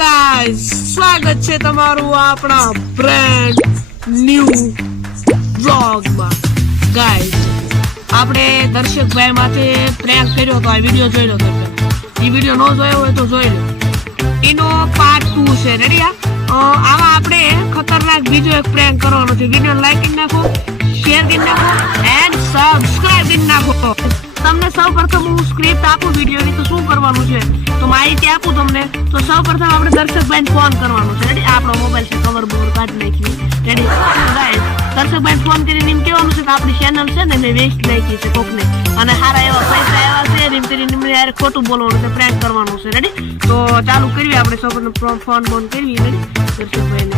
Guys, સ્વાગત છે તમારું આપણા બ્રેન્ડ ન્યુ વ્લોગમાં. ગાઈસ, આપણે દર્શકભાઈ માથે પ્રેન્ક કર્યો તો આ વિડીયો જોઈ લો. એ વિડીયો ન જોયો હોય તો જોઈ લો. એનો પાર્ટ 2 છે. રેડી? આમાં આપણે ખતરનાક બીજો એક પ્રેન્ક કરવાનો છે. વિડીયો લાઈક કરી નાખો, શેર કરી નાખો એન્ડ સબસ્ક્રાઇબ કરી નાખો. તમને સૌપ્રથમ હું સ્ક્રિપ્ટ આપું વિડીયોની તો શું કરવાનું છે તો માહિતી આપું તમને. તો સૌપ્રથમ આપણે દર્શકભાઈને ફોન કરવાનો છે. રેડી? આપણો મોબાઈલ છે, કવર બોર કાઢી નાખ્યું. રેડી? ગાઈસ, દર્શકભાઈને ફોન કરીને એમ કહેવાનું છે કે આપણી ચેનલ છે ને મેં વેસ્ટ નાખી છે કોકને, અને સારા એવા પૈસા એવા છે એમ કરીને એમને યાર ખોટું બોલવાનું છે, પ્રેન્ક કરવાનું છે. રેડી? તો ચાલુ કરવી આપણે સૌપ્રથમ ફોન બોન કરવી. રેડી? દર્શકભાઈને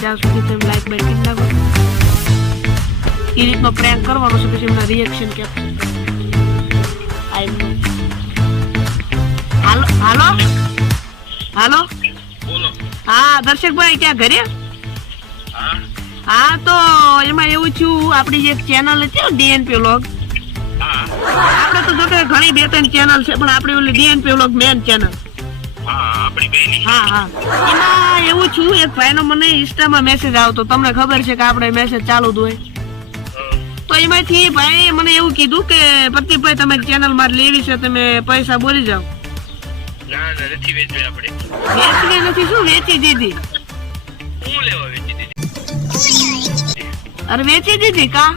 જ્યાં સુધી તમે લાઈક બાઈક કરી નાખો એ રીતનો પ્રેન્ક કરવાનો છે. પછી એમના રિએક્શન કે હાલો હાલો હાલો. હા દર્શકભાઈ, ક્યાં ઘરે? હા, તો એમાં એવું થયું, આપણી જે ચેનલ હતી ડીએનપી વ્લોગ, આપણે તો જો કે ઘણી બે ત્રણ ચેનલ છે પણ આપણી ઓલી ડીએનપી વ્લોગ મેન ચેનલ. હા, એમાં એવું છું, એક ભાઈનો મને ઇન્સ્ટામાં મેસેજ આવતો. તમને ખબર છે કે આપણે મેસેજ ચાલુ જ હોય. તો એમાંથી ભાઈ મને એવું કીધું કે પ્રતિકભાઈ તમે ચેનલ મારે લેવી છે, તમે પૈસા બોલી જાઓ. વેચવી નથી, શું વેચી દીધી? અરે વેચી દીધી કા?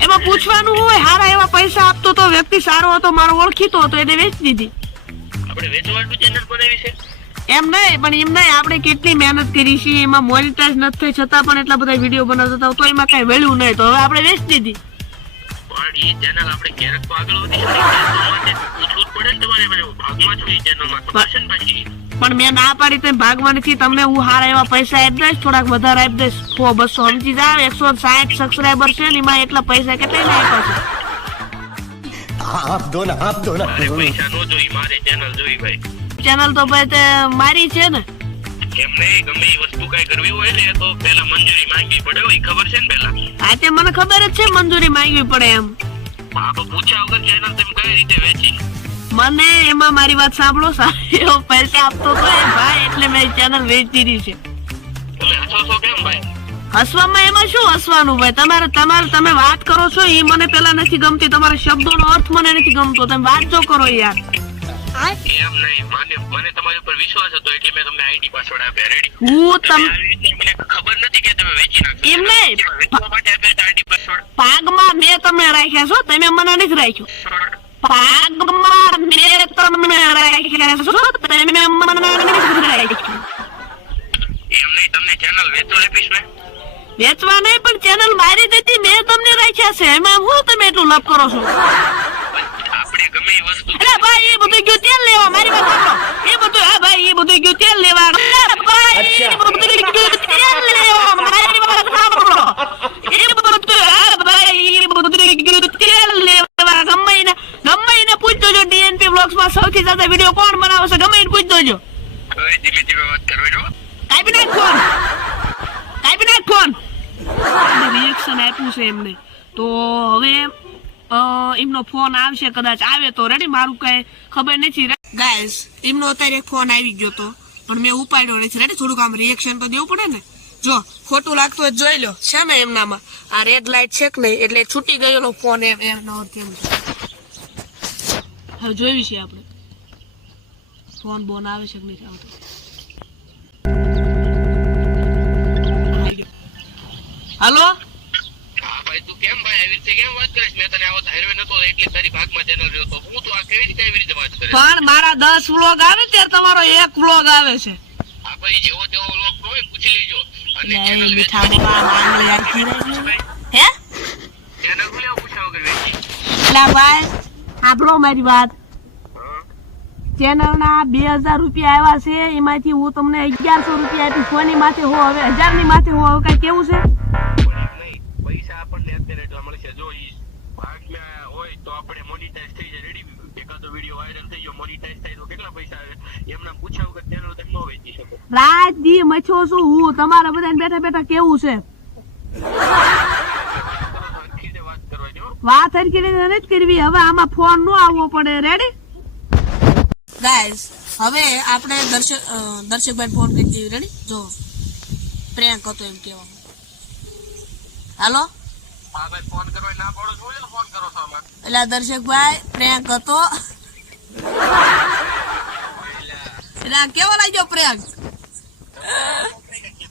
એમાં પૂછવાનું હોય, હારા એવા પૈસા આપતો તો, વ્યક્તિ સારો હતો, મારો ઓળખીતો હતો એટલે વેચી દીધી. એમ નહીં, પણ એમ નહીં, આપણે કેટલી મહેનત કરી છે, એમાં મોનિટાઈઝ નથી થઈ છતાં પણ એટલા બધા વિડીયો બનાવતા હતા, તો એમાં કઈ વેલ્યુ નહીં, તો હવે આપણે વેચી દીધી. પણ મેં ના પાડી તેમ ભાગમાં નથી. તમને હું સારા એવા પૈસા આપી દઈશ, થોડાક વધારે આપી દઈશ, 100-200 સમજી જાવ. 160 સબસ્ક્રાઈબર છે ને એમાં એટલા પૈસા કેટલા આપ્યા છે? ચેનલ તો ભાઈ તે મારી છે ને. હા, તે મને ખબર જ છે મંજૂરી માંગવી પડે એમ. મને એમાં મારી વાત સાંભળો, એવો પૈસા આપતો તો ભાઈ એટલે મેં ચેનલ વેચી દીધી છે. હસવામાં એમાં શું હસવાનું ભાઈ? તમે વાત કરો છો એ મને પેલા નથી ગમતી, તમારા શબ્દોનો અર્થ મને નથી ગમતો, તમે વાત જો કરો યાર. પાગમાં મેં તમને રાખ્યા છો, તમે મને નથી રાખ્યો. પાગમાં મેં તમને રાખ્યા છો, તમે મને નથી રાખ્યો. વેચવા નહીં, પણ ચેનલ મારી દીધી, મેં તમને રાખ્યા છે, એમાં હું તમે એટલું લપ કરો છો? અરે ભાઈ, એ બધું ગયું તેલ લેવા, મારી વાત સાંભળો. એ બધું, હા ભાઈ, એ બધું ગયું તેલ લેવા. ગમે પૂછતો જો ડીએનપી વ્લોગ્સ માં સૌથી જ્યાદા વિડીયો કોણ બનાવે છે, ગમે એને પૂછતો જો. કાપી નાખ ફોન, કાપી નાખ ફોન. રિએક્શન આપ્યું છે એમને, તો હવે એમનો ફોન આવશે, કદાચ આવે તો. રેડી? મારું કઈ ખબર નથી. ગાઈસ, એમનો અત્યારે ફોન આવી ગયો તો પણ મેં ઉપાડ્યો નથી. રેડી? થોડુંક આમ રિએક્શન તો દેવું પડે ને. જો ખોટું લાગતું હોય જોઈ લો. છે ને એમનામાં આ રેડ લાઈટ છે કે નહીં, એટલે છૂટી ગયેલો ફોન એમનો અર્થ એમ. હવે જોયું છે આપણે ફોન બોન આવે છે કે નહીં આવતો. હાલો ભાઈ, તું કેમ ભાઈ આવી રીતે કેમ વાત કરીશ? મેં તને આવો ધાર્યો નતો એટલે તારી ભાગમાં ચેનલ રહ્યો તો હું તો આ કેવી રીતે વાત કરે? પણ મારા 10 વ્લોગ આવે ત્યારે તમારો એક વ્લોગ આવે છે. હા ભાઈ, જેવો તેવો વ્લોગ હોય પૂછી લેજો. અને ચેનલ હે ચેનલ લેવો પૂછ્યા વગર વેચી. લા ભાઈ, સાંભળો મારી વાત. ચેનલ ના 2000 રૂપિયા આવ્યા છે, એમાંથી હું તમને 1100 રૂપિયા આપી. ફોની માથે હો, હવે 1000 ની માથે હો, હવે કઈ કેવું છે? પૈસા આપણને અત્યારે એટલા મળશે. જો ઈ ભાગમાં હોય તો આપણે મોનિટાઈઝ થઈ જાય. રેડી? એકાદો વિડીયો વાયરલ થઈ ગયો, મોનિટાઈઝ થાય તો કેટલા પૈસા આવે? એમના પૂછ્યા વગર ચેનલ તમે ન વેચી શકો. રાત દી મચ્છો છું હું, તમારા બધાને બેઠા બેઠા કેવું છે? વાત કરવા જો વાત હરખી રીતે નથી કરવી. હવે આમાં ફોન નો આવવો પડે. Ready guys? હવે આપણે દર્શકભાઈ ફોન કરી દઈએ. રેડી? જો પ્રેન્ક હતો એમ કેવાનું. હાલો હા ભાઈ, ફોન કરવા ના પાડો છો, એટલે ફોન કરો છો આમાં. એટલે દર્શકભાઈ પ્રેન્ક હતો. એટલે આ કેવો લાગ્યો પ્રેન્ક?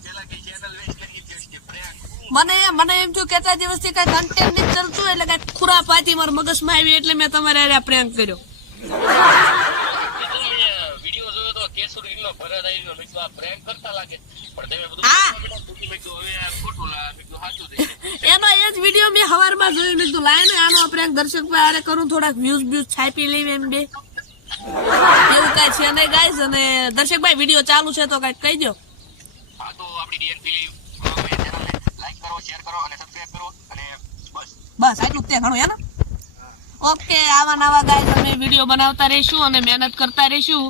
પેલા કઈ ચેનલ વેસ્ટ કરી છે પ્રેન્ક. મને એમ થયું કેટલા દિવસથી કઈ કન્ટેન્ટ નથી ચાલતું, એટલે કઈ ખુરાપાતી મારા મગજમાં આવી એટલે મેં તમારે આ પ્રેન્ક કર્યો. વિડિયો જોયો તો કેસુરીનો ભરત આવીનો, મેં કીધું આ પ્રેન્ક કરતા લાગે, પણ તમે બધું હા. મેં કીધું હવે આ ખોટું મેં કીધું સાચું થઈ. એનો એ જ વિડીયો મેં સવારમાં જોયું. મેં કીધું લાય ને આનો પ્રેન્ક દર્શકભાઈ આરે કરું, થોડાક વ્યૂઝ છાપી લેવી એમ બે. એવું કઈ છે નહીં ગાઈસ. અને દર્શકભાઈ વિડીયો ચાલુ છે તો કઈક કહી દો. હા તો આપણી ડીએનપી ચેનલને લાઈક કરો, શેર કરો અને સબસ્ક્રાઇબ કરો અને બસ આટલું તે ઘણું હે ને? ઓકે, આવા નવા ગાઈસ અમે વિડીયો બનાવતા રહીશું અને મહેનત કરતા રહીશું.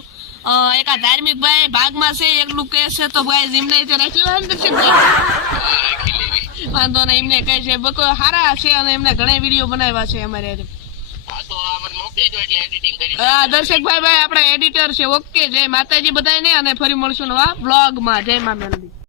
એક આ ધાર્મિક ભાઈ ભાગમાં છે, એકલું કેસ છે તો ગાઈસ એમને તો રાખી લેવા ને દર્શકભાઈ. વાંધો નહીં, એમને કહે છે બકો સારા છે અને એમને ઘણા વિડીયો બનાવ્યા છે અમારે. હા તો આ મને મોકલી દો એટલે એડિટિંગ કરી. હા દર્શકભાઈ આપણે એડિટર છે. ઓકે, જય માતાજી બધાને અને ફરી મળશું નવા બ્લોગમાં. જય મા મેલડી.